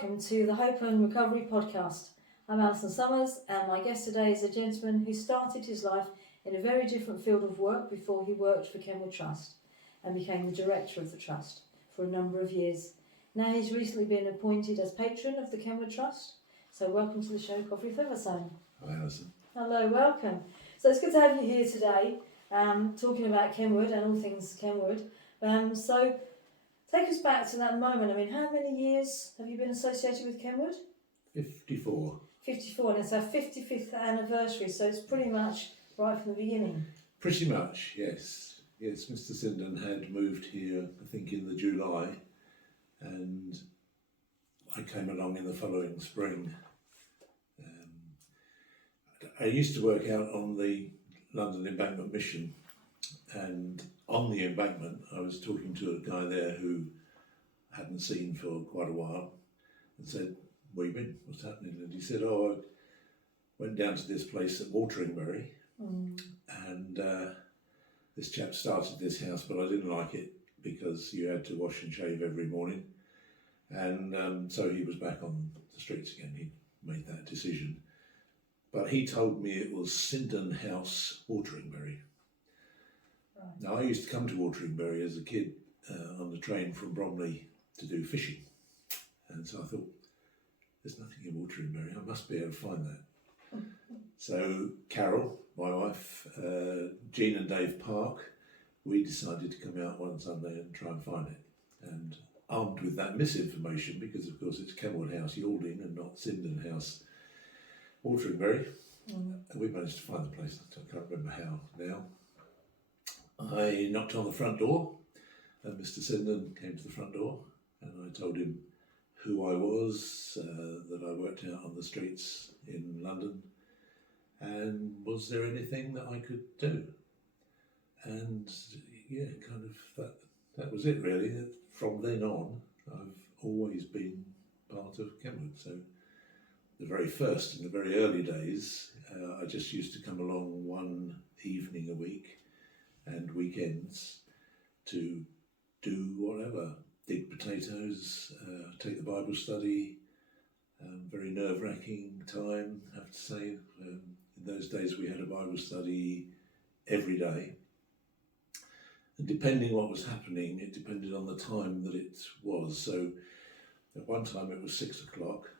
welcome to the Hope and Recovery podcast. I'm Allison Summers, and my guest today is a gentleman who started his life in a very different field of work before he worked for Kenward Trust and became the director of the trust for a number of years. Now he's recently been appointed as patron of the Kenward Trust. So welcome to the show, Godfrey Featherstone. Hi, Allison. Hello, welcome. So it's good to have you here today, talking about Kenward and all things Kenward. So take us back to that moment. I mean, how many years have you been associated with Kenward? 54. 54, and it's our 55th anniversary, so it's pretty much right from the beginning. Pretty much, yes. Yes, Mr. Sinden had moved here, I think, in the July, and I came along in the following spring. I used to work out on the London Embankment Mission, and on the embankment I was talking to a guy there who I hadn't seen for quite a while, and said, "Where you been? What's happening?" And he said, "Oh, I went down to this place at Wateringbury, and this chap started this house, but I didn't like it because you had to wash and shave every morning." And so he was back on the streets again. He made that decision. But he told me it was Sinden House, Wateringbury. Right. Now, I used to come to Wateringbury as a kid on the train from Bromley to do fishing. And so I thought, there's nothing in Wateringbury, I must be able to find that. So Carol, my wife, Jean and Dave Park, we decided to come out one Sunday and try and find it. And armed with that misinformation, because of course it's Kenward House, Yalding, and not Sinden House, Wateringbury, we managed to find the place. I can't remember how now. I knocked on the front door, and Mr. Sinden came to the front door, and I told him who I was, that I worked out on the streets in London, and was there anything that I could do? And yeah, kind of that was it really. From then on, I've always been part of Kenward. So the very first, in the very early days, I just used to come along one evening a week and weekends to do whatever. Dig potatoes, take the Bible study. Very nerve-wracking time, I have to say. In those days we had a Bible study every day. And depending what was happening, it depended on the time that it was. So at one time it was 6 o'clock,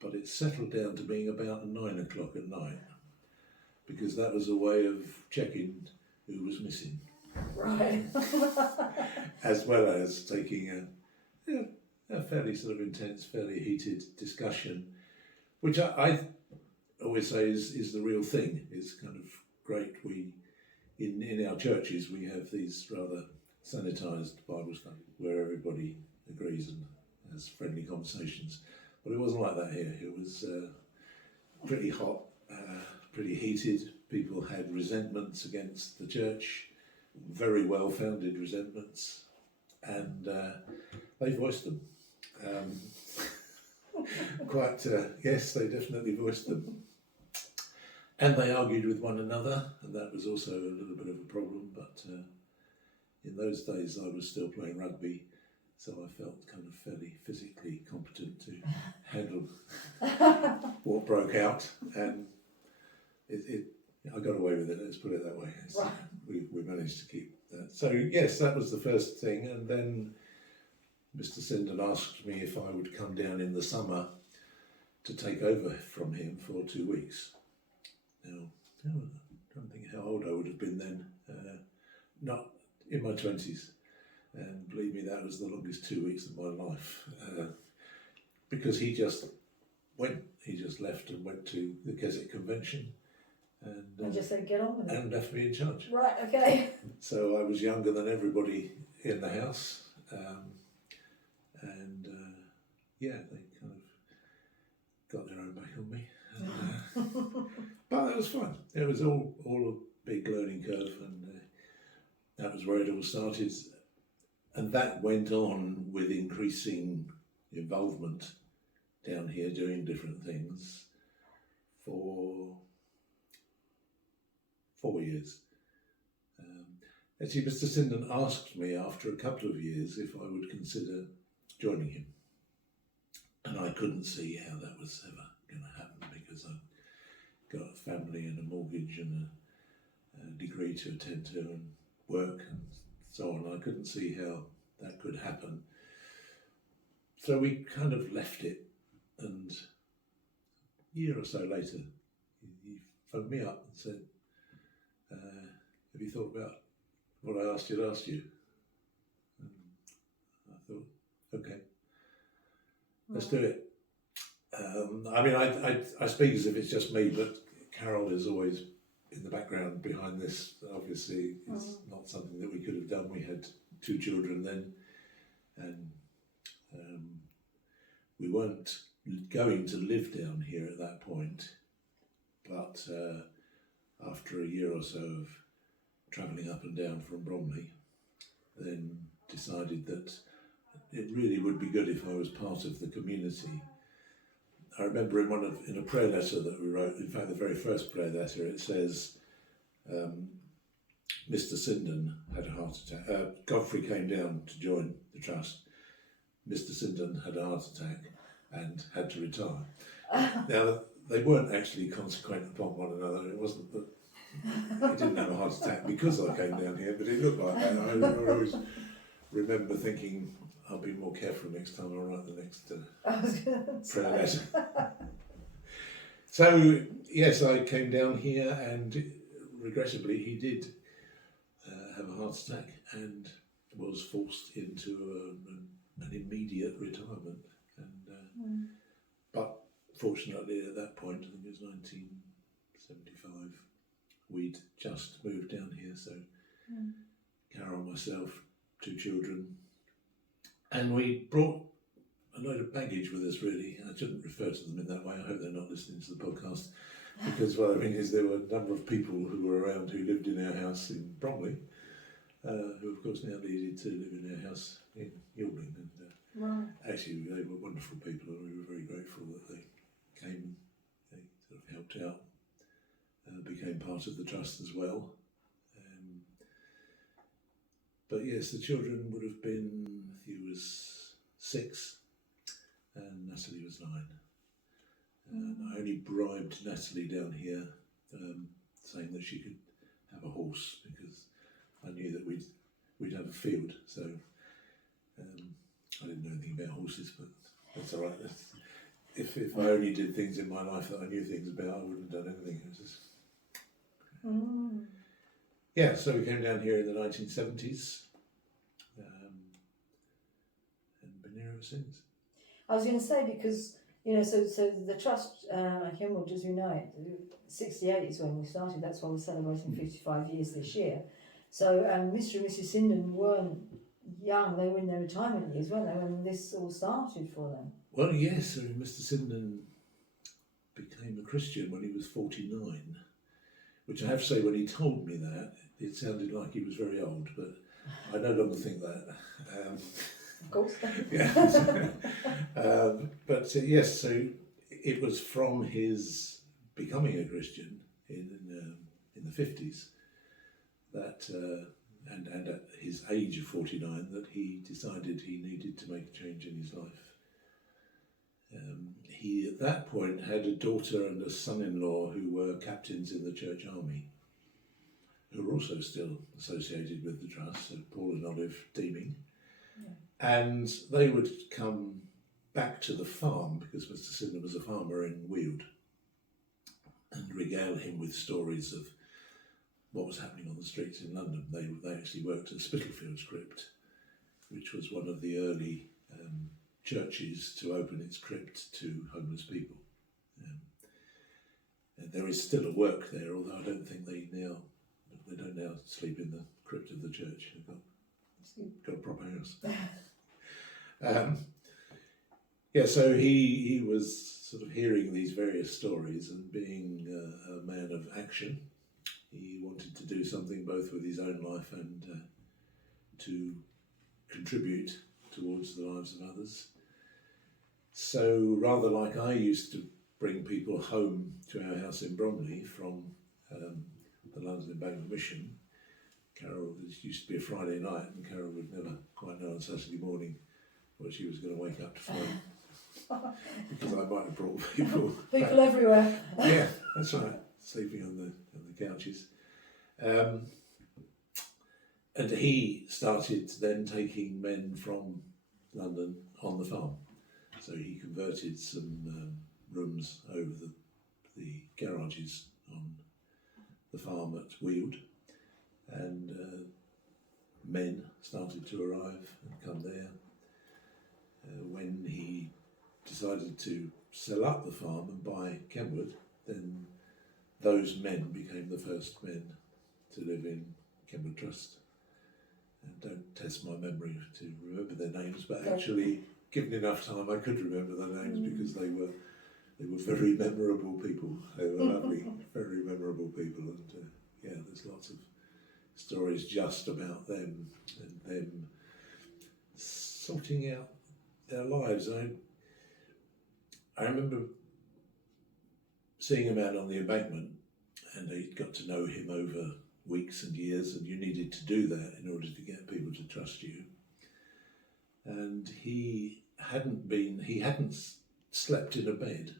but it settled down to being about 9 o'clock at night, because that was a way of checking who was missing. Right. As well as taking a fairly sort of intense, fairly heated discussion, which I always say is the real thing. It's kind of great. In our churches we have these rather sanitised Bible studies where everybody agrees and has friendly conversations. But it wasn't like that here. It was pretty hot, pretty heated. People had resentments against the church, very well-founded resentments, and they voiced them. Yes, they definitely voiced them. And they argued with one another, and that was also a little bit of a problem, but in those days I was still playing rugby, so I felt kind of fairly physically competent to handle what broke out, and I got away with it, let's put it that way. Right. We managed to keep that. So yes, that was the first thing, and then Mr. Sinden asked me if I would come down in the summer to take over from him for 2 weeks. Now, I don't think how old I would have been then, not in my 20s. And believe me, that was the longest 2 weeks of my life, because he just left and went to the Keswick Convention And just said, get on with it. And left me in charge. Right, okay. So I was younger than everybody in the house, yeah, they kind of got their own back on me. But it was fun. It was all a big learning curve, and that was where it all started. And that went on with increasing involvement down here, doing different things for 4 years. Actually, Mr. Sinden asked me after a couple of years if I would consider joining him. And I couldn't see how that was ever going to happen because I've got a family and a mortgage and a degree to attend to and work and so on. I couldn't see how that could happen. So we kind of left it, and a year or so later, he phoned me up and said, have you thought about what I asked you to ask you? And I thought, okay, let's do it. I mean, I speak as if it's just me, but Carol is always in the background behind this. Obviously, it's not something that we could have done. We had 2 children then, and we weren't going to live down here at that point. But after a year or so of travelling up and down from Bromley, then decided that it really would be good if I was part of the community. I remember in a prayer letter that we wrote, in fact the very first prayer letter, it says, Mr. Sinden had a heart attack. Godfrey came down to join the trust. Mr. Sinden had a heart attack and had to retire. Now, they weren't actually consequent upon one another. It wasn't that he didn't have a heart attack because I came down here, but it looked like that. I always remember thinking, I'll be more careful next time I write the next prayer letter. So, yes, I came down here, and regrettably he did have a heart attack and was forced into an immediate retirement. And but fortunately at that point, I think it was 1975, we'd just moved down here, so Carol, myself, 2 children, and we brought a load of baggage with us, really. I shouldn't refer to them in that way. I hope they're not listening to the podcast, because what I mean is there were a number of people who were around who lived in our house in Bromley, who of course now needed to live in our house in Yalding. And actually they were wonderful people, and we were very grateful that they came, they sort of helped out, became part of the trust as well. But yes, the children would have been, Matthew was 6 and Natalie was 9. I only bribed Natalie down here, saying that she could have a horse, because I knew that we'd have a field. So I didn't know anything about horses, but that's all right. If I only did things in my life that I knew things about, I wouldn't have done anything. It was just... Yeah, so we came down here in the 1970s and been here ever since. I was going to say, because, you know, so the trust, Kenward, as we know it, 68 is when we started. That's why we're celebrating 55 years this year. So Mr. and Mrs. Sinden weren't young. They were in their retirement years, weren't they, when this all started for them? Well, yes, I mean, Mr. Sinden became a Christian when he was 49, which I have to say, when he told me that, it sounded like he was very old, but I no longer think that. Of course. Yeah. But yes, so it was from his becoming a Christian in the 50s that, and at his age of 49, that he decided he needed to make a change in his life. He at that point had a daughter and a son-in-law who were captains in the church army, who were also still associated with the trust, so Paul and Olive Deeming. And they would come back to the farm, because Mr. Sinden was a farmer in Weald, and regale him with stories of what was happening on the streets in London. They actually worked at Spitalfields Crypt, which was one of the early churches to open its crypt to homeless people. And there is still a work there, although I don't think they don't now sleep in the crypt of the church. They've got a proper house. Yeah, so he was sort of hearing these various stories, and being a man of action, he wanted to do something both with his own life and to contribute towards the lives of others. So rather like I used to bring people home to our house in Bromley from the London Embankment Mission, Carol, it used to be a Friday night, and Carol would never quite know on Saturday morning what she was going to wake up to find. because I might have brought people People everywhere. Yeah, that's right, sleeping on the couches. And he started then taking men from London on the farm. So he converted some rooms over the garages on the farm at Weald, and men started to arrive and come there. When he decided to sell up the farm and buy Kenward, then those men became the first men to live in Kenward Trust. And don't test my memory to remember their names, but actually, given enough time, I could remember their names because they were very memorable people. They were lovely, very memorable people, and there's lots of stories just about them and them sorting out their lives. I remember seeing him out on the embankment, and I got to know him over weeks and years, and you needed to do that in order to get people to trust you. And he hadn't slept in a bed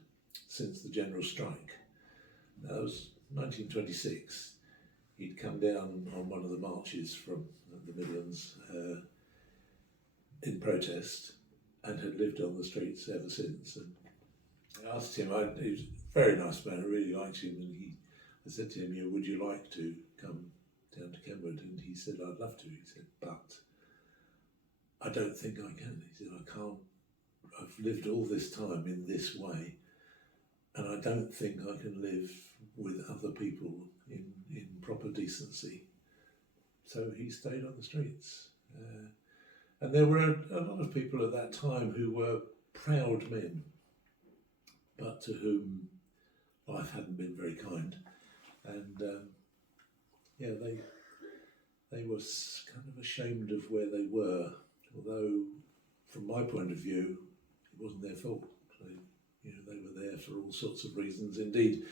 since the general strike. That was 1926. He'd come down on one of the marches from the Midlands in protest, and had lived on the streets ever since. And I asked him, he was a very nice man, I really liked him, and I said to him, would you like to come down to Kenward? And he said, I'd love to. He said, but I don't think I can. He said, I can't, I've lived all this time in this way, and I don't think I can live with other people in proper decency. So he stayed on the streets. And there were a lot of people at that time who were proud men, but to whom life hadn't been very kind. And they were kind of ashamed of where they were, although from my point of view, it wasn't their fault. They were there for all sorts of reasons. Indeed,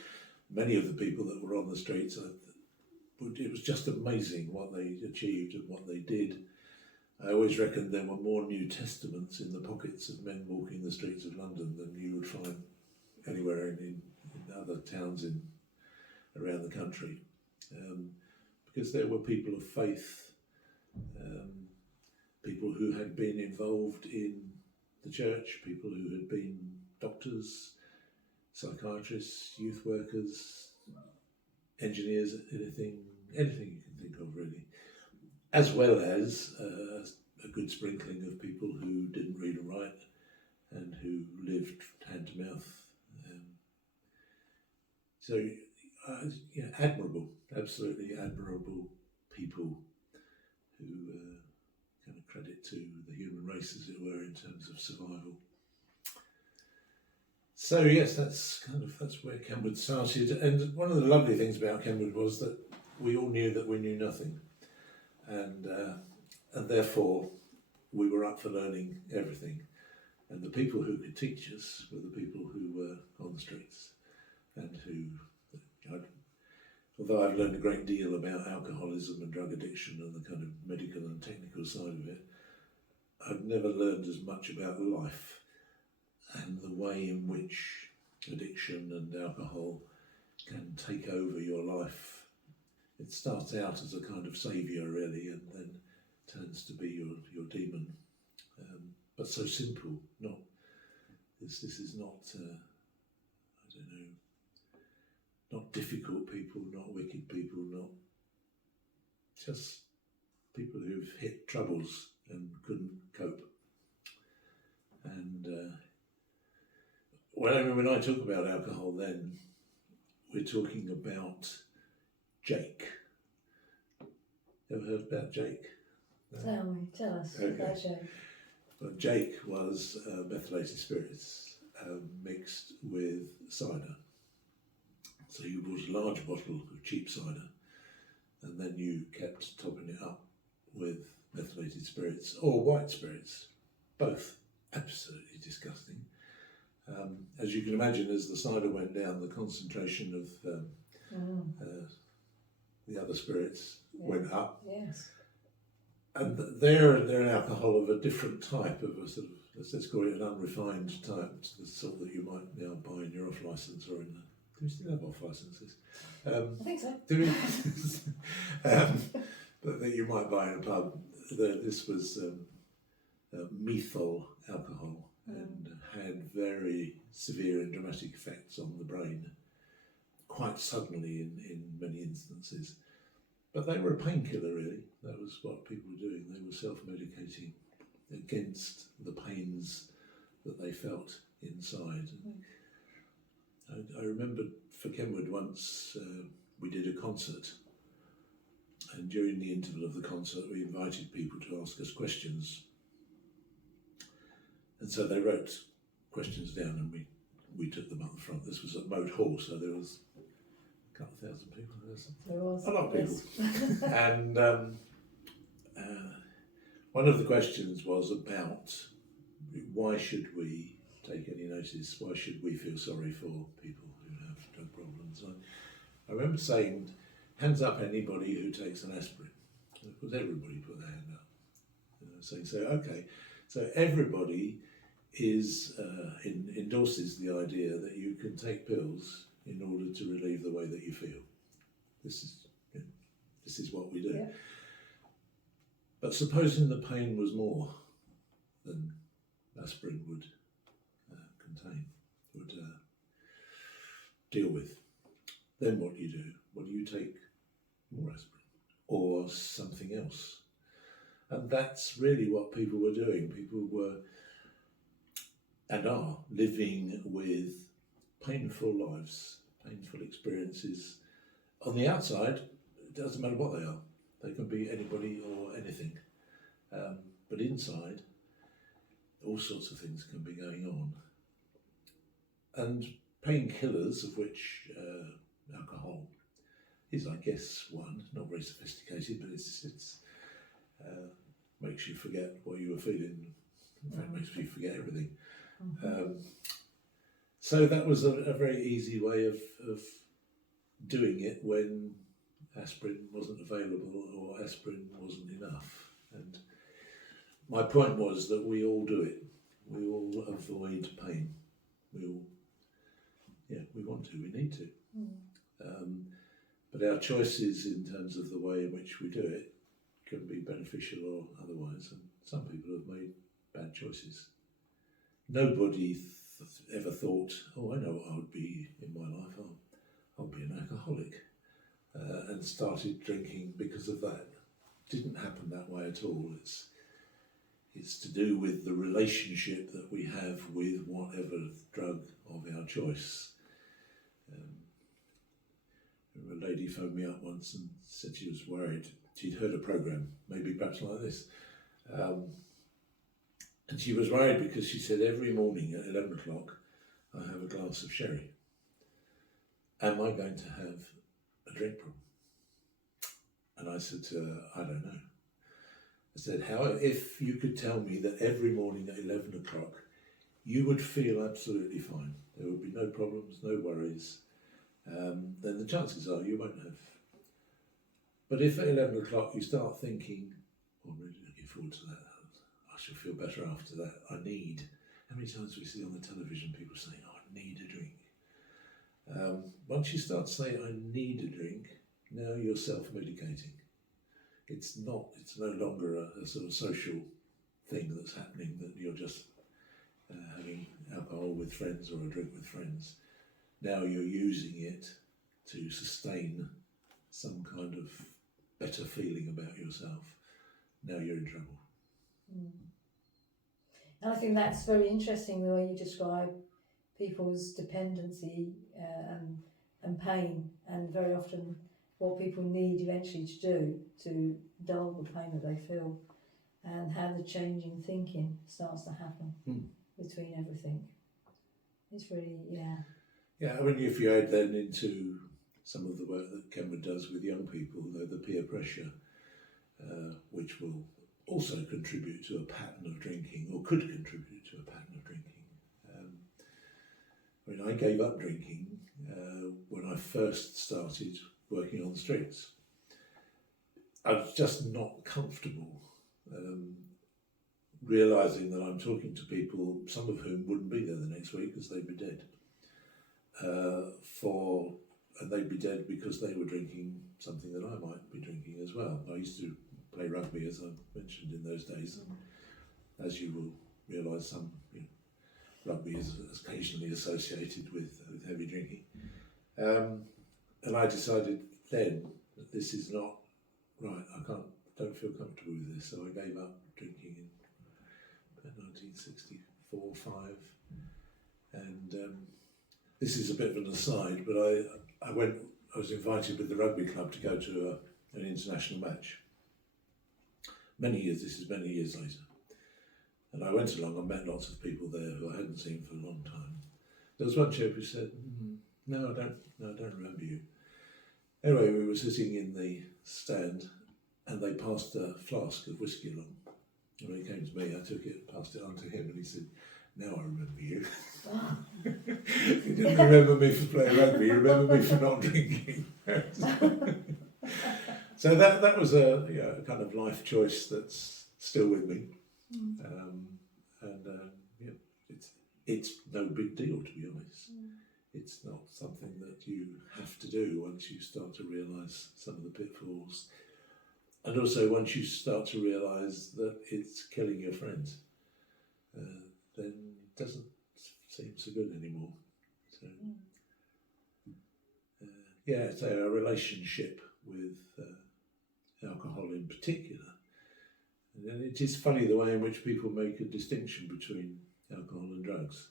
many of the people that were on the streets, it was just amazing what they achieved and what they did. I always reckoned there were more New Testaments in the pockets of men walking the streets of London than you would find anywhere in other towns around the country, because there were people of faith, people who had been involved in the church, people who had been doctors, psychiatrists, youth workers, engineers, anything you can think of really, as well as a good sprinkling of people who didn't read or write and who lived hand to mouth. Admirable, absolutely admirable people who kind of credit to the human race, as it were, in terms of survival. So yes, that's where Kenward started. And one of the lovely things about Kenward was that we all knew that we knew nothing, and therefore we were up for learning everything. And the people who could teach us were the people who were on the streets, and who, although I've learned a great deal about alcoholism and drug addiction and the kind of medical and technical side of it, I've never learned as much about life and the way in which addiction and alcohol can take over your life. It starts out as a kind of saviour really, and then turns to be your demon. But so simple. This is not not difficult people, not wicked people, not just people who've hit troubles and couldn't cope. And when I talk about alcohol, then we're talking about Jake. Ever heard about Jake? No? Tell us about Jake. Well, Jake was methylated spirits mixed with cider. So you bought a large bottle of cheap cider, and then you kept topping it up with methylated spirits or white spirits, both absolutely disgusting. As you can imagine, as the cider went down, the concentration of the other spirits went up. Yes. And they're an alcohol of a different type, of a sort of, let's call it an unrefined type, the sort that you might now buy in your off licence or in the. Do we still have off licences? I think so. Do we? But that you might buy in a pub. This was methyl alcohol and had very severe and dramatic effects on the brain, quite suddenly in many instances. But they were a painkiller, really. That was what people were doing. They were self-medicating against the pains that they felt inside. I remember for Kenward once we did a concert, and during the interval of the concert we invited people to ask us questions. And so they wrote questions down and we took them up the front. This was at Moat Hall, so there was a couple of thousand people. There was a lot of people. Yes. And one of the questions was about why should we take any notice? Why should we feel sorry for people who have drug problems? I remember saying, hands up anybody who takes an aspirin. Of course, everybody put their hand up. Saying, so okay, so everybody endorses the idea that you can take pills in order to relieve the way that you feel. This is what we do. Yeah. But supposing the pain was more than aspirin would deal with, then what do you do? Well, you take more aspirin or something else. And that's really what people were doing. People were and are living with painful lives, painful experiences. On the outside, it doesn't matter what they are. They can be anybody or anything. But inside, all sorts of things can be going on. And painkillers, of which alcohol is, I guess, one, not very sophisticated, but it's makes you forget what you were feeling. In fact, makes you forget everything. So that was a very easy way of doing it when aspirin wasn't available or aspirin wasn't enough. And my point was that we all do it. We all avoid pain. We want to, we need to. But our choices in terms of the way in which we do it can be beneficial or otherwise, and some people have made bad choices. Nobody ever thought, oh, I know what I would be in my life, I'll be an alcoholic, and started drinking because of that. Didn't happen that way at all. It's to do with the relationship that we have with whatever drug of our choice. A lady phoned me up once and said she was worried. She'd heard a programme, maybe perhaps like this. And she was worried because she said every morning at 11 o'clock I have a glass of sherry. Am I going to have a drink problem? And I said to her, I don't know. I said, if you could tell me that every morning at 11 o'clock you would feel absolutely fine, there would be no problems, no worries, then the chances are you won't have. But if at 11 o'clock you start thinking, oh, I'm really looking forward to that, I shall feel better after that, how many times we see on the television people saying, oh, I need a drink. Once you start saying, I need a drink, now you're self-medicating. It's no longer a sort of social thing that's happening, that you're just having alcohol with friends or a drink with friends. Now you're using it to sustain some kind of better feeling about yourself. Now you're in trouble. And I think that's very interesting, the way you describe people's dependency and pain, and very often what people need eventually to do to dull the pain that they feel, and how the changing thinking starts to happen between everything. It's really, Yeah, I mean, if you add then into some of the work that Kenward does with young people, the peer pressure, which will also contribute to a pattern of drinking, or could contribute to a pattern of drinking. I mean, I gave up drinking when I first started working on the streets. I was just not comfortable realising that I'm talking to people, some of whom wouldn't be there the next week because they'd be dead. And they'd be dead because they were drinking something that I might be drinking as well. I used to play rugby, as I mentioned, in those days. As you will realise, some rugby is occasionally associated with heavy drinking. And I decided then that this is not right. Don't feel comfortable with this. So I gave up drinking in 1964, 5. And this is a bit of an aside, but I was invited with the rugby club to go to an international match. This is many years later. And I went along and met lots of people there who I hadn't seen for a long time. There was one chap who said, no, I don't remember you. Anyway, we were sitting in the stand and they passed a flask of whiskey along. And when he came to me, I took it, passed it on to him, and he said, now I remember you. He didn't remember me for playing rugby, he remembered me for not drinking. So that was a kind of life choice that's still with me. It's no big deal, to be honest. It's not something that you have to do once you start to realise some of the pitfalls. And also once you start to realise that it's killing your friends, then it doesn't seem so good anymore. So, so our relationship with alcohol in particular. And it is funny the way in which people make a distinction between alcohol and drugs.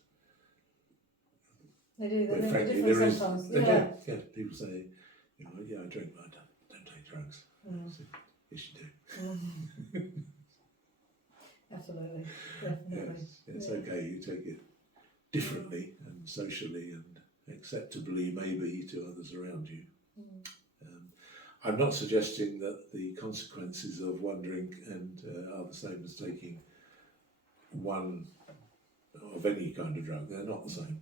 They do, they make frankly, a difference sometimes. Yeah, people say, I drink, but I don't take drugs. So, yes, you do. Absolutely, definitely. Yes, it's okay, you take it differently and socially and acceptably maybe to others around you. I'm not suggesting that the consequences of one drink are the same as taking one of any kind of drug. They're not the same.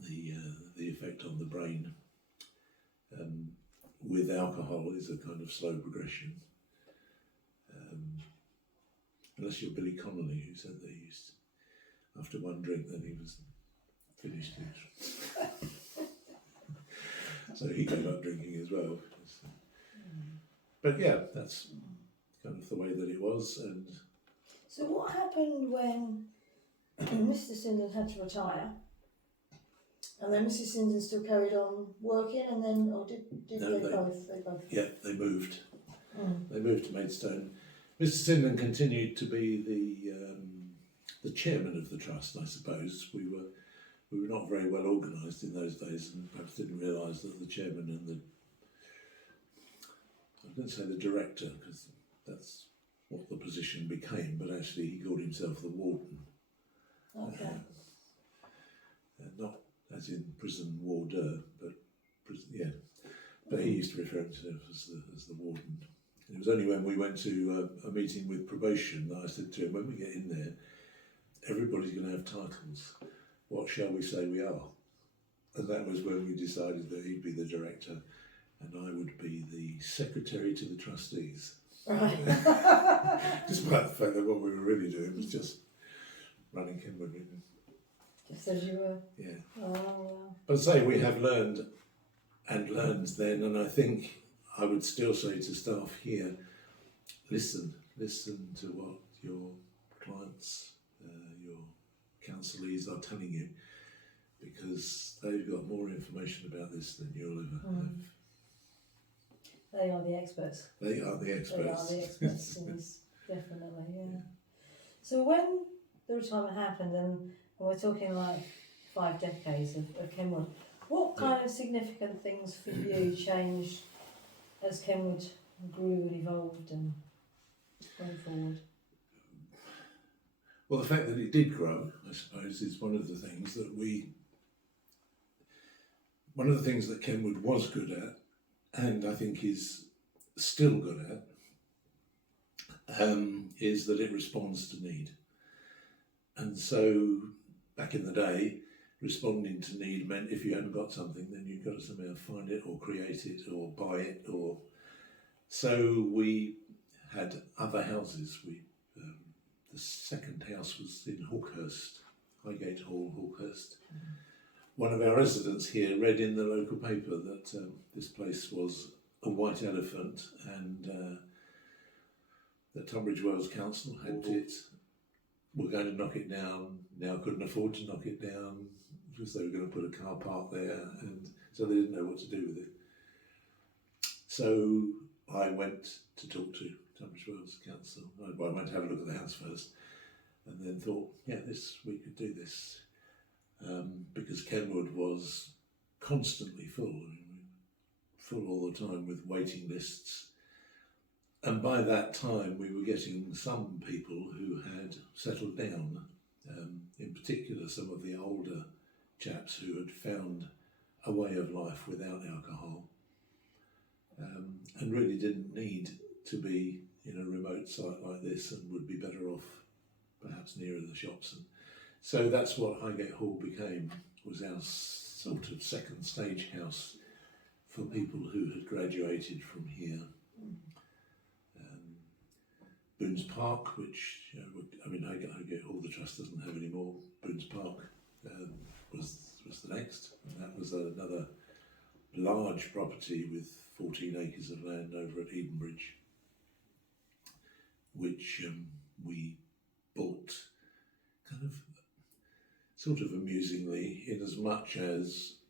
The effect on the brain with alcohol is a kind of slow progression. Unless you're Billy Connolly, who said that he used, after one drink, then he was finished. So he gave up drinking as well. But yeah, that's kind of the way that it was. And so what happened when Mr. Sinden had to retire? And then Mrs. Sinden still carried on working, and then, or did No, they both? Yeah, they moved. They moved to Maidstone. Mr. Sinden continued to be the chairman of the trust, I suppose. We were not very well organised in those days, and perhaps didn't realise that the chairman and I was going to say the director, because that's what the position became, but actually he called himself the warden. Okay. Not as in prison warder, but prison, yeah. But he used to refer to himself as the warden. And it was only when we went to a meeting with probation that I said to him, when we get in there, everybody's going to have titles. What shall we say we are? And that was when we decided that he'd be the director and I would be the secretary to the trustees. Right. Despite the fact that what we were really doing was just running Kenward. Just as you were. Yeah. Oh, wow. But say we have learned then, and I think I would still say to staff here, listen to what your clients, your counselees are telling you, because they've got more information about this than you'll ever have. They are the experts. They are the experts. They are the experts in this, definitely, yeah. So when the retirement happened, and we're talking like 5 decades of Kenward, what kind of significant things for you changed as Kenward grew and evolved and went forward? Well, the fact that it did grow, I suppose, is one of the things that Kenward was good at, and I think is still good at, is that it responds to need. And so, back in the day, responding to need meant if you hadn't got something, then you've got to somehow find it or create it or buy it. So we had other houses. The second house was in Hawkhurst, Highgate Hall, Hawkhurst. One of our residents here read in the local paper that this place was a white elephant, and the Tunbridge Wells Council had it, were going to knock it down, now couldn't afford to knock it down because they were going to put a car park there, and so they didn't know what to do with it. So I went to talk to Tunbridge Wells Council. I went to have a look at the house first, and then thought, yeah, we could do this, because Kenward was constantly full all the time with waiting lists. And by that time, we were getting some people who had settled down, in particular some of the older chaps who had found a way of life without alcohol, and really didn't need to be in a remote site like this, and would be better off perhaps nearer the shops. And so that's what Highgate Hall became, was our sort of second stage house for people who had graduated from here. Boones Park, which, Highgate Hall the Trust doesn't have anymore. Boones Park was the next, and that was another large property with 14 acres of land over at Edenbridge, which we bought kind of sort of amusingly, in as much as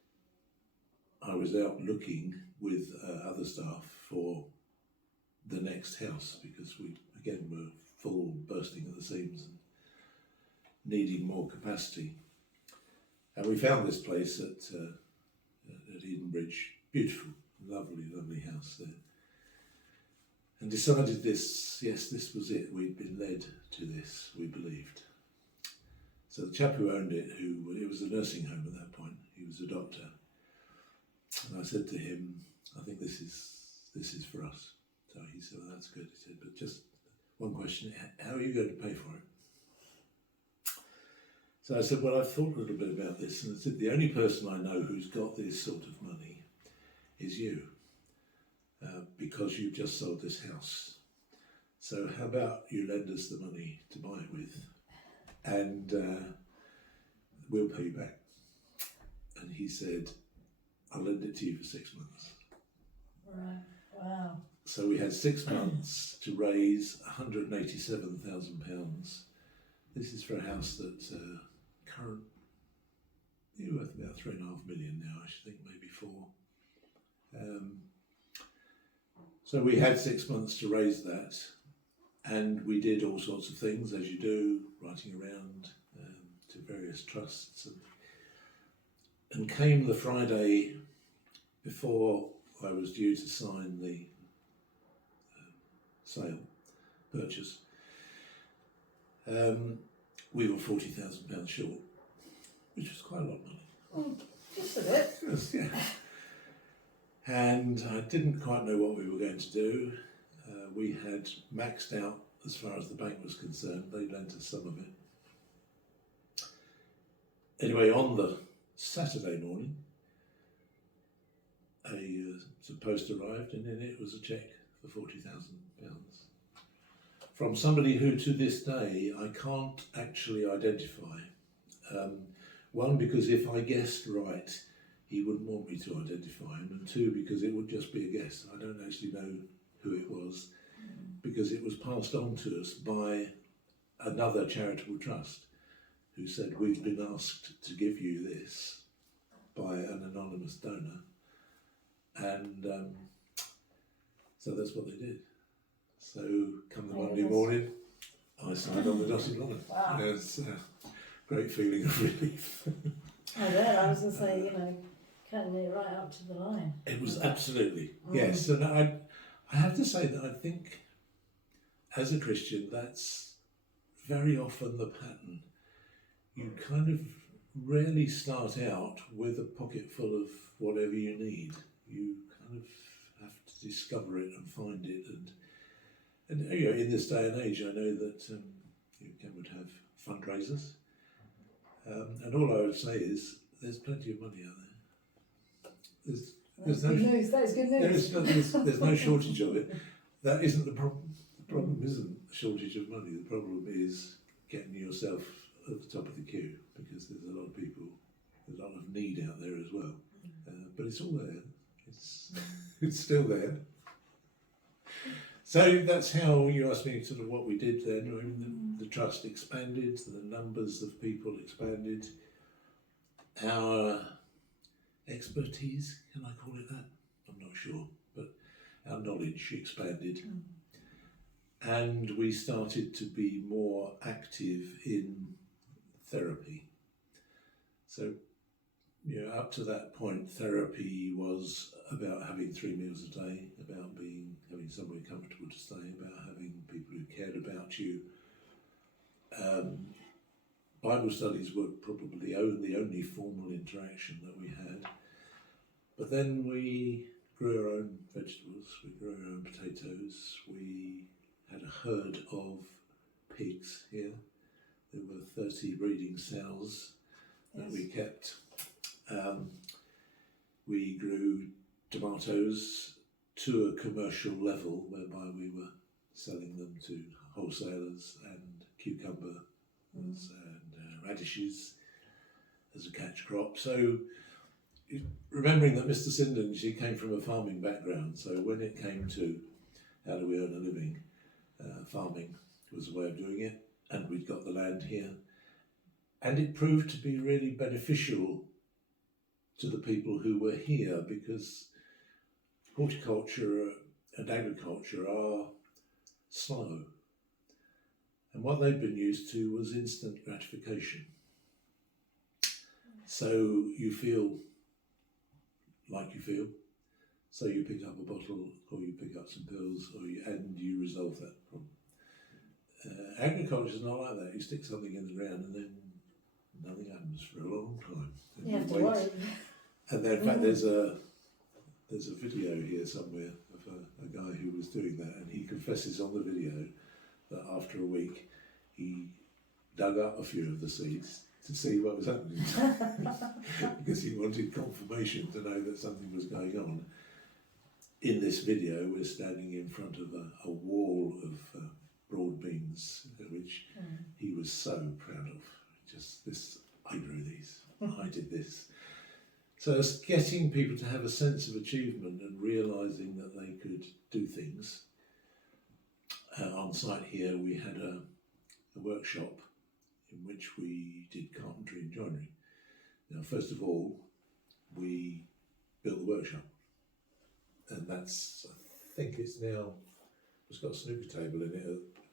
I was out looking with other staff for the next house, because we again were full, bursting at the seams and needing more capacity. And we found this place at Edenbridge, beautiful, lovely house there, and decided this was it. We'd been led to this, we believed. So the chap who owned it, it was a nursing home at that point, he was a doctor, and I said to him, I think this is for us. So he said, well, that's good. He said, but just one question, how are you going to pay for it? So I said, well, I've thought a little bit about this, and I said, the only person I know who's got this sort of money is you, because you've just sold this house. So how about you lend us the money to buy it with, and we'll pay you back. And he said, I'll lend it to you for 6 months. Right, wow. So we had 6 months to raise £187,000. This is for a house that's currently worth about 3.5 million now, I should think, maybe 4. So we had 6 months to raise that, and we did all sorts of things, as you do, writing around to various trusts, and came the Friday before I was due to sign the purchase. We were £40,000 short, which was quite a lot of money. Oh, just a bit. Yes, yeah. And I didn't quite know what we were going to do. We had maxed out as far as the bank was concerned. They lent us some of it. Anyway, on the Saturday morning, some post arrived, and in it was a cheque for £40,000 from somebody who, to this day, I can't actually identify. One, because if I guessed right, he wouldn't want me to identify him, and two, because it would just be a guess. I don't actually know who it was, because it was passed on to us by another charitable trust who said, we've been asked to give you this by an anonymous donor, and so that's what they did. So come the Monday morning, I signed on the dotted line. Wow. It's a great feeling of relief. I bet, I was going to say, cutting it right up to the line. It was absolutely, yes. And I have to say that I think, as a Christian, that's very often the pattern. You kind of rarely start out with a pocket full of whatever you need. You kind of have to discover it and find it. And in this day and age, I know that Kenward have fundraisers. And all I would say is there's plenty of money out there. There's good news. That is good news. There's no shortage of it. That isn't the problem. The The problem isn't a shortage of money, the problem is getting yourself at the top of the queue, because there's a lot of people, there's a lot of need out there as well. But it's all there, it's still there. So that's how you asked me sort of what we did then. I mean, the trust expanded, the numbers of people expanded, our expertise, can I call it that? I'm not sure, but our knowledge expanded. And we started to be more active in therapy. So, up to that point, therapy was about having 3 meals a day, about having somewhere comfortable to stay, about having people who cared about you. Bible studies were probably the only formal interaction that we had. But then we grew our own vegetables, we grew our own potatoes, we had a herd of pigs here. There were 30 breeding cells that we kept. We grew tomatoes to a commercial level, whereby we were selling them to wholesalers, and cucumbers and radishes as a catch crop. So, remembering that Mr. Sinden, she came from a farming background, so when it came to how do we earn a living, farming was a way of doing it, and we'd got the land here. And it proved to be really beneficial to the people who were here, because horticulture and agriculture are slow. And what they'd been used to was instant gratification. So you feel like you feel, so you pick up a bottle, or you pick up some pills, and you resolve that problem. Agriculture is not like that. You stick something in the ground and then nothing happens for a long time. And you have to worry. And then, in fact, there's a video here somewhere of a guy who was doing that, and he confesses on the video that after a week he dug up a few of the seeds to see what was happening because he wanted confirmation to know that something was going on. In this video, we're standing in front of a wall of broad beans, which he was so proud of. Just this, I grew these, I did this. So it's getting people to have a sense of achievement and realising that they could do things. On site here, we had a workshop in which we did carpentry and joinery. Now, first of all, we built the workshop, and that's, I think it's got a snooker table in it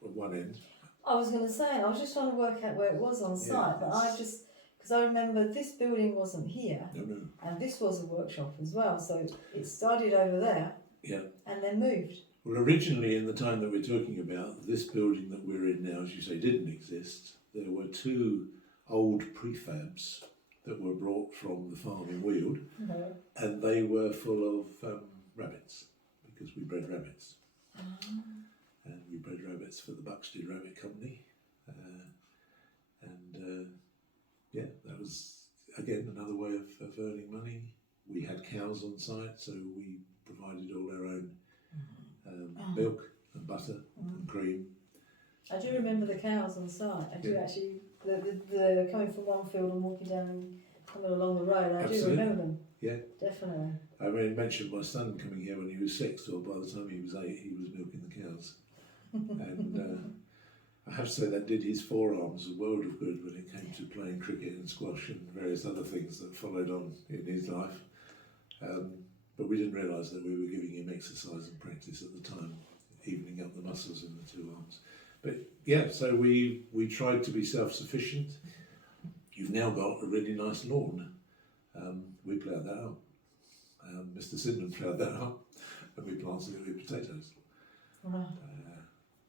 at one end. I was going to say, I was just trying to work out where it was on site, but because I remember this building wasn't here, and this was a workshop as well, so it started over there, and then moved. Well, originally, in the time that we're talking about, this building that we're in now, as you say, didn't exist. There were 2 old prefabs that were brought from the farm in Weald, and they were full of rabbits, because we bred rabbits. And we bred rabbits for the Buxted Rabbit Company. That was, again, another way of earning money. We had cows on site, so we provided all our own milk and butter and cream. I do remember the cows on site. I do actually, the coming from one field and walking down and coming along the road, I do remember them. Yeah. Definitely. I mentioned my son coming here when he was 6, or by the time he was 8, he was milking the cows. And I have to say that did his forearms a world of good when it came to playing cricket and squash and various other things that followed on in his life. But we didn't realise that we were giving him exercise and practice at the time, evening up the muscles in the 2 arms. But yeah, so we tried to be self-sufficient. You've now got a really nice lawn. We ploughed that up. Mr. Sinden ploughed that up, and we planted it with potatoes.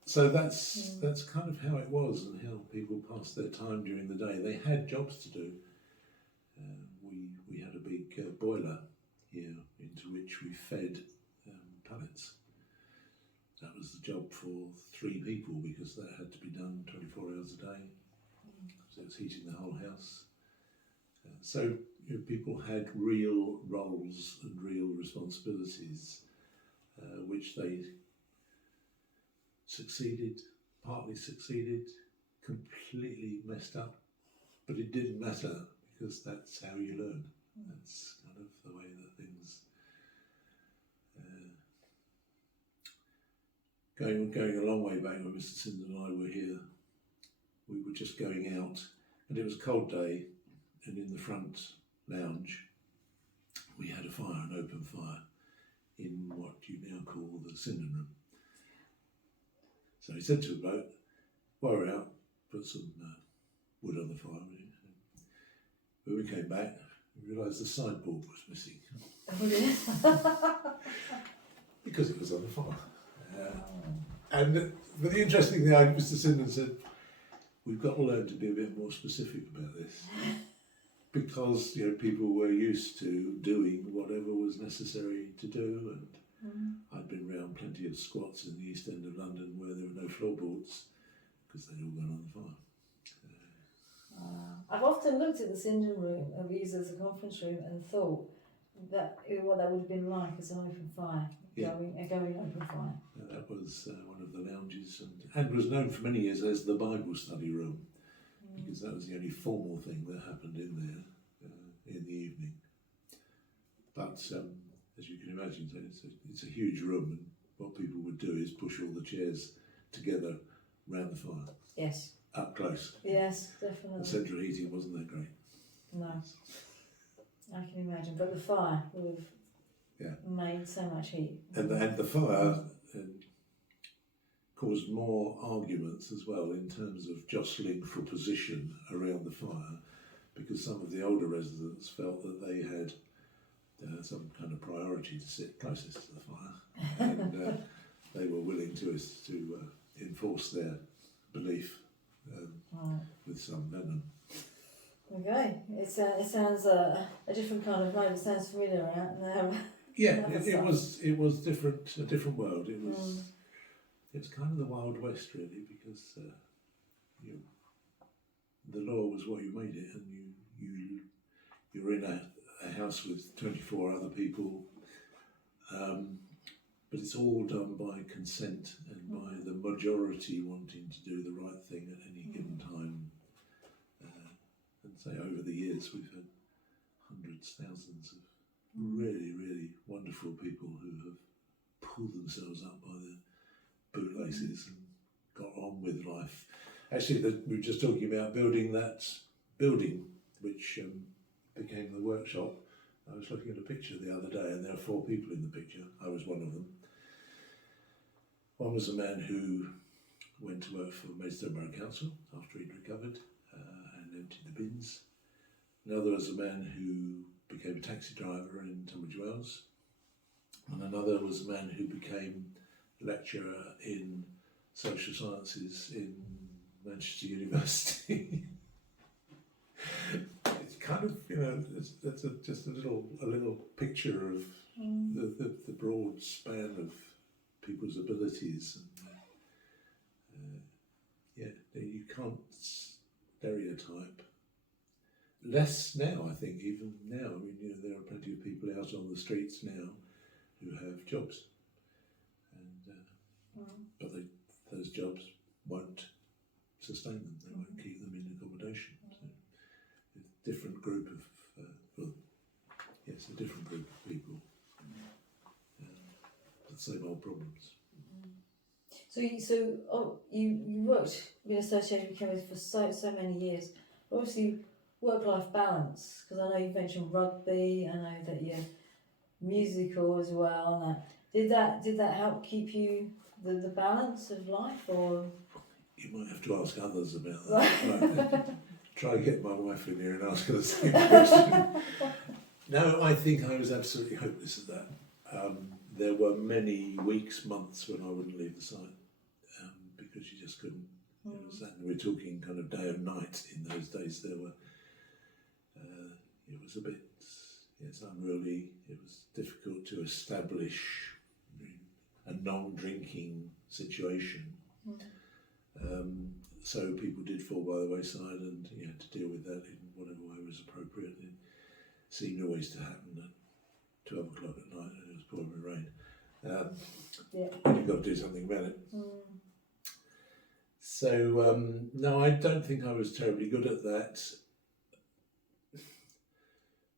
So that's kind of how it was, and how people passed their time during the day. They had jobs to do. We had a big boiler here into which we fed pallets. That was the job for 3 people, because that had to be done 24 hours a day. So it was heating the whole house. So people had real roles and real responsibilities, which they succeeded, partly succeeded, completely messed up, but it didn't matter because that's how you learn. That's kind of the way that things. Going a long way back when Mr. Sinder and I were here, we were just going out, and it was a cold day, and in the front lounge we had a fire, an open fire, in what you now call the Sinder room. So he said to the bloke, while we're out, put some wood on the fire. When we came back, we realised the sideboard was missing. Because it was on the fire. But the interesting thing, Mr. Sinder said, we've got to learn to be a bit more specific about this. Because people were used to doing whatever was necessary to do, and I'd been round plenty of squats in the East End of London where there were no floorboards because they'd all gone on the fire. I've often looked at the Sinder room and we used it as a conference room and thought that what that would have been like as an open fire, going open fire. That was one of the lounges, and was known for many years as the Bible study room, because that was the only formal thing that happened in there in the evening. But as you can imagine, it's a huge room, and what people would do is push all the chairs together round the fire. Yes. Up close. Yes, definitely. The central heating wasn't that great. No. I can imagine, but the fire would have made so much heat. And the fire caused more arguments as well in terms of jostling for position around the fire, because some of the older residents felt that they had some kind of priority to sit closest to the fire, and they were willing to enforce their belief with some venom. Okay, it sounds a different kind of vibe. It sounds familiar, right? Yeah, it was different, a different world. It was kind of the Wild West, really, because the law was what you made it, and you were in a house with 24 other people, but it's all done by consent and by the majority wanting to do the right thing at any given time. And say over the years we've had hundreds, thousands of really, really wonderful people who have pulled themselves up by their bootlaces and got on with life. Actually, we were just talking about building that building, which became the workshop. I was looking at a picture the other day, and there are 4 people in the picture. I was one of them. One was a man who went to work for Maidstone Borough Council after he'd recovered and emptied the bins. Another was a man who became a taxi driver in Tunbridge Wells. And another was a man who became a lecturer in social sciences in Manchester University. It's kind of, that's just a little picture of the broad span of people's abilities. And, you can't stereotype. Less now, I think, even now. I mean, there are plenty of people out on the streets now who have jobs. And but those jobs won't sustain them. They won't keep them in accommodation. So it's a different group of, it's a different group of people. The same old problems. So you worked in association with Kenward for so many years. Obviously, work-life balance, because I know you've mentioned rugby. I know that you're musical as well. And did that help keep you the balance of life, or? You might have to ask others about that. Right. Try and get my wife in here and ask her the same question. No, I think I was absolutely hopeless at that. There were many weeks, months when I wouldn't leave the site because you just couldn't. We're talking kind of day and night in those days. There were. It was a bit. Unruly. It was difficult to establish a non-drinking situation. So people did fall by the wayside, and you had to deal with that in whatever way was appropriate. It seemed always to happen at 12 o'clock at night, and it was pouring with rain. And you've got to do something about it. So no, I don't think I was terribly good at that,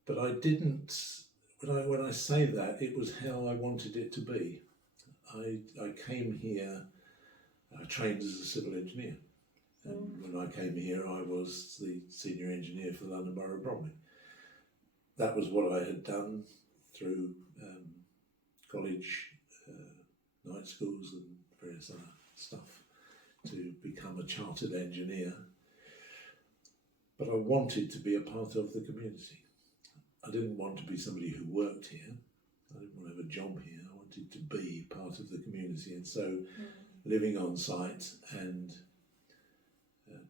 but I didn't. When I say that, it was how I wanted it to be. I came here, I trained as a civil engineer, and when I came here, I was the senior engineer for the London Borough of Bromley. That was what I had done through college, night schools, and various other stuff to become a chartered engineer. But I wanted to be a part of the community. I didn't want to be somebody who worked here. I didn't want to have a job here. I wanted to be part of the community, and so living on site and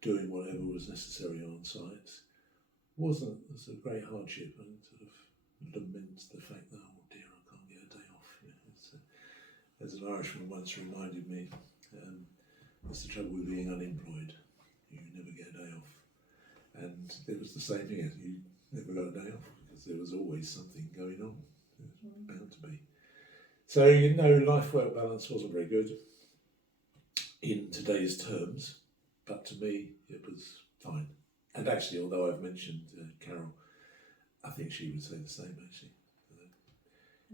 doing whatever was necessary on site wasn't a great hardship. I sort of lament the fact that, oh dear, I can't get a day off. You know, as an Irishman once reminded me, that's the trouble with being unemployed. You never get a day off. And it was the same here. You never got a day off because there was always something going on. It was bound to be. So, life-work balance wasn't very good in today's terms, but to me it was fine. And actually, although I've mentioned Carol, I think she would say the same actually.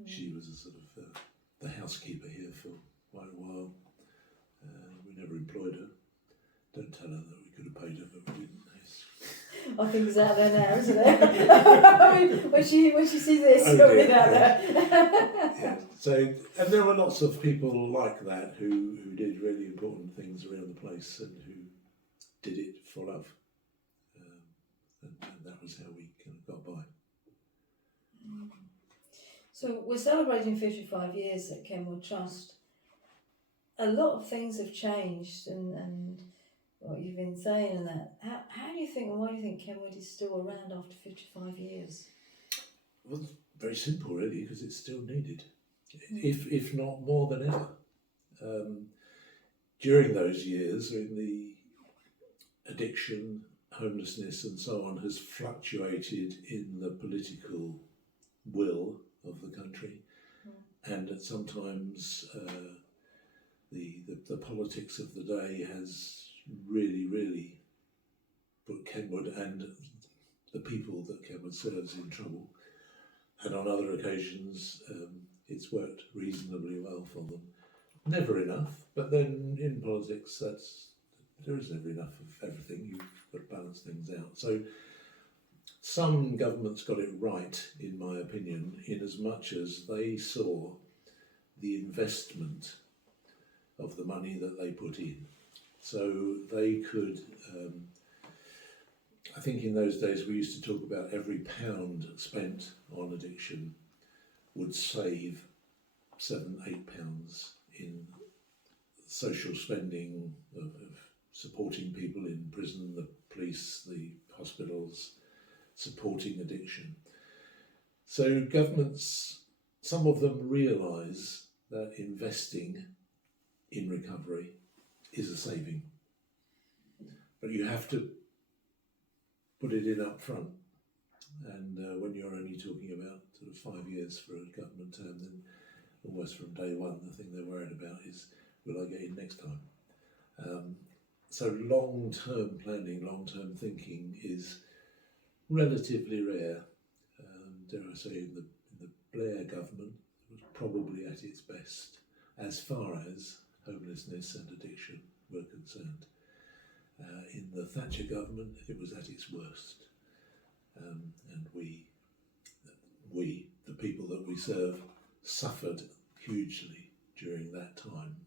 She was a sort of the housekeeper here for quite a while. We never employed her. Don't tell her that we could have paid her, but we didn't. I think it's out there now, isn't it? I mean, when she sees this, it'll be out there. Yeah. So, and there were lots of people like that who did really important things around the place and who did it for love. And that was how we kind of got by. So we're celebrating 55 years at Kenward Trust. A lot of things have changed, and what you've been saying and that. How do you think, and why do you think Kenward is still around after 55 years? Well, very simple really, because it's still needed, if not more than ever. During those years, the addiction, homelessness and so on has fluctuated in the political will of the country, and that sometimes the politics of the day has really put Kenward and the people that Kenward serves in trouble, and on other occasions it's worked reasonably well for them. Never enough, but then in politics there is never enough of everything. You've got to balance things out. So some governments got it right, in my opinion, in as much as they saw the investment of the money that they put in. So they could, I think in those days we used to talk about every pound spent on addiction would save £7-8 in social spending of supporting people in prison, the police, the hospitals, supporting addiction. So governments, some of them realise that investing in recovery is a saving, but you have to put it in up front. And when you're only talking about sort of 5 years for a government term, then almost from day one, the thing they're worried about is, will I get in next time? So long-term planning, long-term thinking is relatively rare. Dare I say, in the Blair government, it was probably at its best as far as homelessness and addiction were concerned. In the Thatcher government, it was at its worst. And we, the people that we serve, suffered hugely during that time.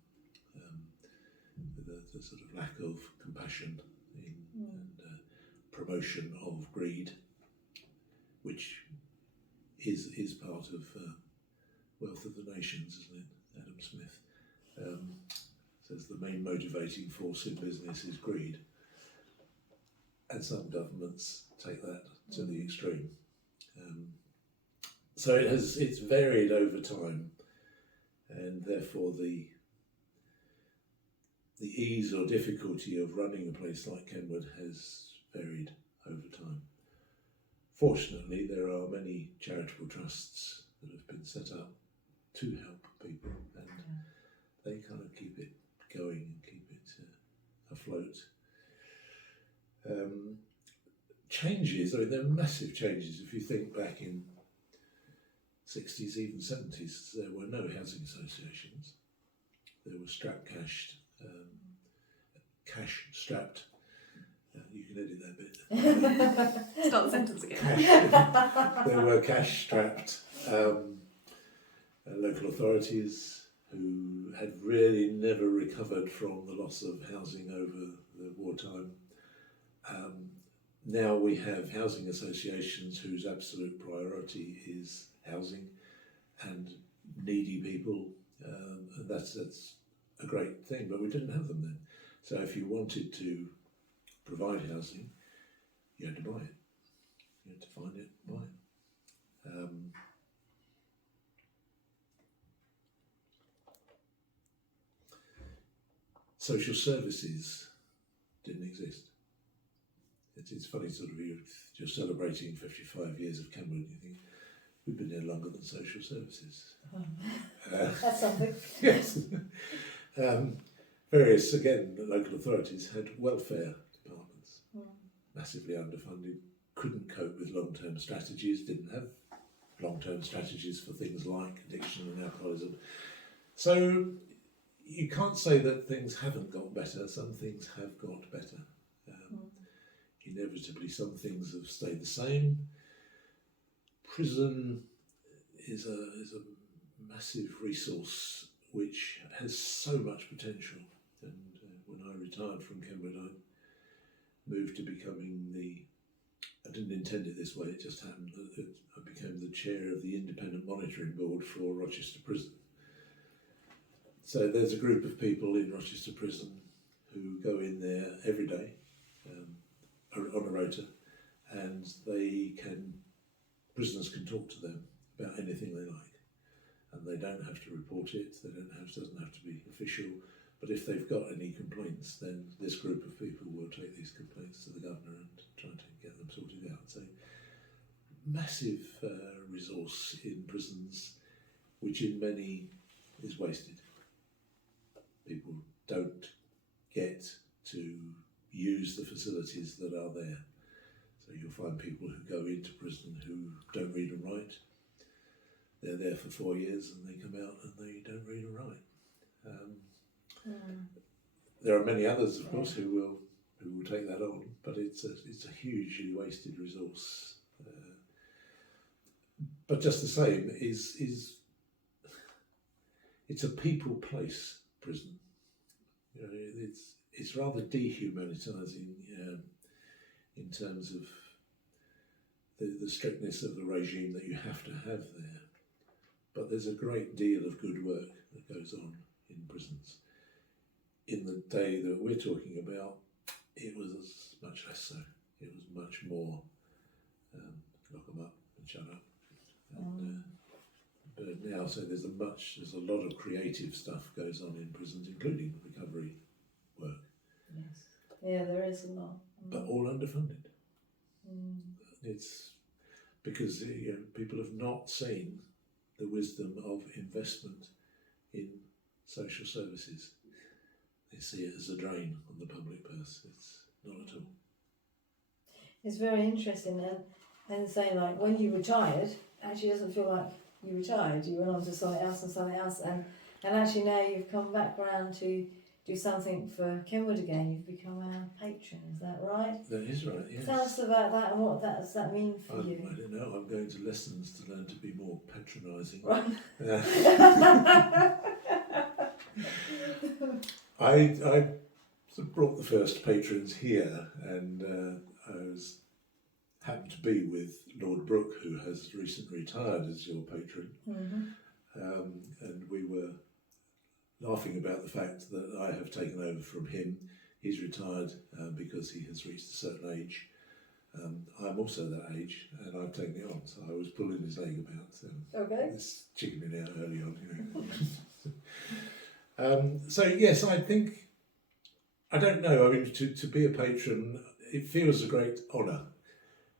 The sort of lack of compassion and promotion of greed, which is part of Wealth of the Nations, isn't it? Adam Smith says the main motivating force in business is greed, and some governments take that to the extreme. So it's varied over time, and therefore the ease or difficulty of running a place like Kenward has varied over time. Fortunately, there are many charitable trusts that have been set up to help people, and they kind of keep it going and keep it afloat. Changes, I mean, there are massive changes. If you think back in 60s, even 70s, there were no housing associations. There were cash-strapped. You can edit that bit. Start the sentence again. There were cash-strapped local authorities who had really never recovered from the loss of housing over the wartime. Now we have housing associations whose absolute priority is housing and needy people, and that's a great thing, but we didn't have them then. So if you wanted to provide housing, you had to buy it. You had to find it, buy it. Social services didn't exist. It's funny, sort of, you're celebrating 55 years of Kenward, you think, we've been here longer than social services. That's something. Yes. Various, again, local authorities had welfare departments, massively underfunded, couldn't cope with long-term strategies, didn't have long-term strategies for things like addiction and alcoholism. So you can't say that things haven't got better. Some things have got better. Inevitably, some things have stayed the same. Prison is a massive resource which has so much potential. And when I retired from Kenward, I moved to becoming I didn't intend it this way, it just happened that I became the chair of the Independent Monitoring Board for Rochester Prison. So there's a group of people in Rochester Prison who go in there every day on a rota, and prisoners can talk to them about anything they like, and they don't have to report it. Doesn't have to be official. But if they've got any complaints, then this group of people will take these complaints to the governor and try to get them sorted out. So massive resource in prisons, which in many is wasted. People don't get to use the facilities that are there. So you'll find people who go into prison who don't read and write. They're there for 4 years and they come out and they don't read and write. There are many others, of course, who will take that on, but it's a hugely wasted resource. But just the same, it's a people place prison. You know, it's rather dehumanising in terms of the strictness of the regime that you have to have there. But there's a great deal of good work that goes on in prisons. In the day that we're talking about, it was much less so. It was much more lock them up and shut up. But now, so there's a lot of creative stuff goes on in prisons, including recovery work. Yes. Yeah, there is a lot. But all underfunded. It's because people have not seen the wisdom of investment in social services. They see it as a drain on the public purse. It's not at all. It's very interesting, and saying, like, when you retired, actually doesn't feel like you retired. You went on to something else, and actually now you've come back round to do something for Kenward again. You've become our patron, is that right? That is right, yes. Tell us about that and what does that mean for you? I don't know, I'm going to lessons to learn to be more patronising. Right. I sort of brought the first patrons here, and I happened to be with Lord Brooke, who has recently retired as your patron, and we were laughing about the fact that I have taken over from him. He's retired because he has reached a certain age. I'm also that age, and I've taken it on, so I was pulling his leg about this chickening out early on. So yes, I think, I don't know, I mean, to be a patron, it feels a great honour.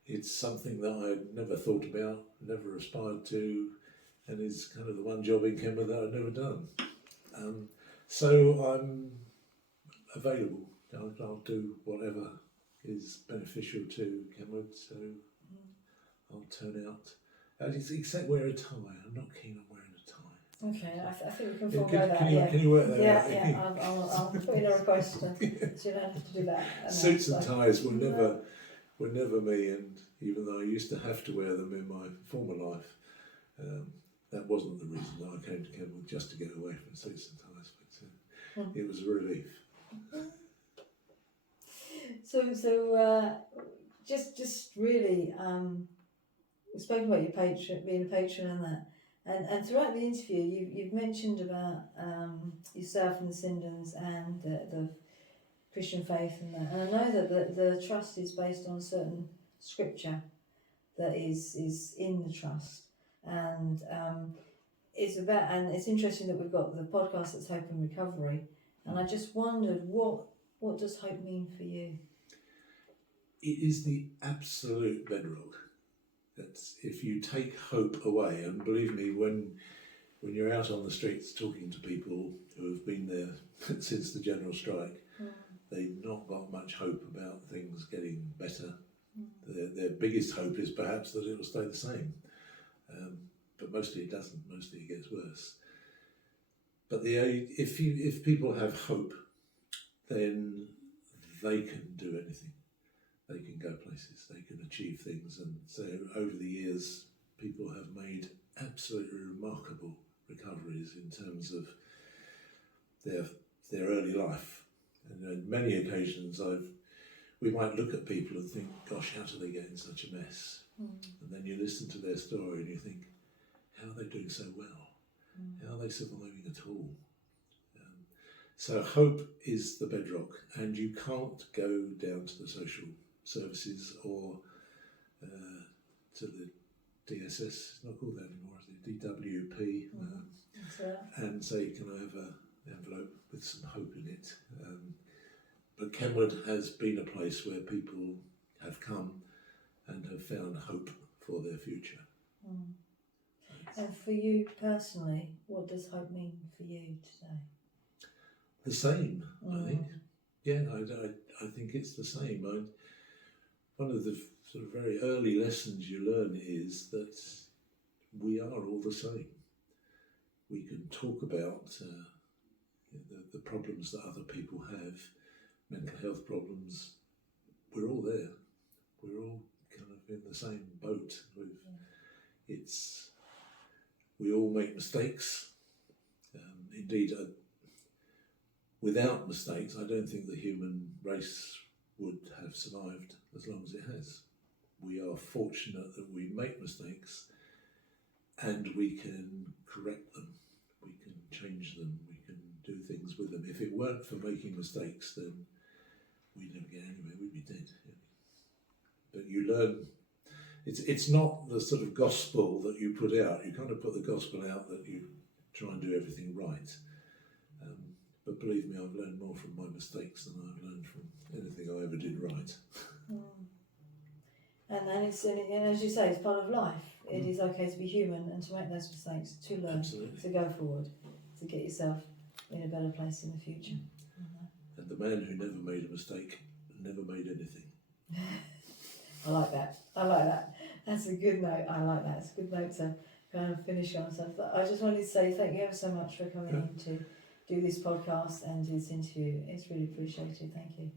It's something that I never thought about, never aspired to, and is kind of the one job in Kenward that I've never done. So I'm available I'll do whatever is beneficial to Kenward, so I'll turn out. Except wear a tie. I'm not keen on wearing a tie. Okay, I think we can forego that. Can you work that out? Yeah. I'll put in a request so you don't have to do that. Suits and ties were never me, and even though I used to have to wear them in my former life, that wasn't the reason that I came to Kenward, just to get away from suits and ties. But it was a relief. So just really, we spoke about your being a patron and that, and throughout the interview, you've mentioned about yourself and the Sindons and the Christian faith and that, and I know that the trust is based on a certain scripture that is in the trust, and it's interesting that we've got the podcast that's Hope and Recovery, and I just wondered what does hope mean for you? It is the absolute bedrock. That's if you take hope away, and believe me, when you're out on the streets talking to people who have been there since the general strike, they've not got much hope about things getting better. Their biggest hope is perhaps that it will stay the same, but mostly it doesn't. Mostly it gets worse. But if people have hope, then they can do anything. They can go places, they can achieve things, and so over the years people have made absolutely remarkable recoveries in terms of their early life. And on many occasions we might look at people and think, gosh, how do they get in such a mess? And then you listen to their story and you think, how are they doing so well? How are they surviving at all? So hope is the bedrock, and you can't go down to the social services or to the DSS, it's not called that anymore, it's the DWP, and say, can I have an envelope with some hope in it? But Kenward has been a place where people have come and have found hope for their future. And for you personally, what does hope mean for you today? The same, I think. Yeah, I think it's the same. One of the sort of very early lessons you learn is that we are all the same. We can talk about the problems that other people have, mental health problems. We're all there. We're all kind of in the same boat. We all make mistakes. Indeed, without mistakes, I don't think the human race would have survived as long as it has. We are fortunate that we make mistakes and we can correct them, we can change them, we can do things with them. If it weren't for making mistakes, then we'd never get anywhere, we'd be dead. But you learn, it's not the sort of gospel that you put out. You kind of put the gospel out that you try and do everything right. But believe me, I've learned more from my mistakes than I've learned from anything I ever did right. And then and as you say, it's part of life. It is okay to be human and to make those mistakes, to learn, to go forward, to get yourself in a better place in the future. And the man who never made a mistake never made anything. I like that. That's a good note. I like that. It's a good note to kind of finish on. So I just wanted to say thank you ever so much for coming in to do this podcast and do this interview. It's really appreciated. Thank you.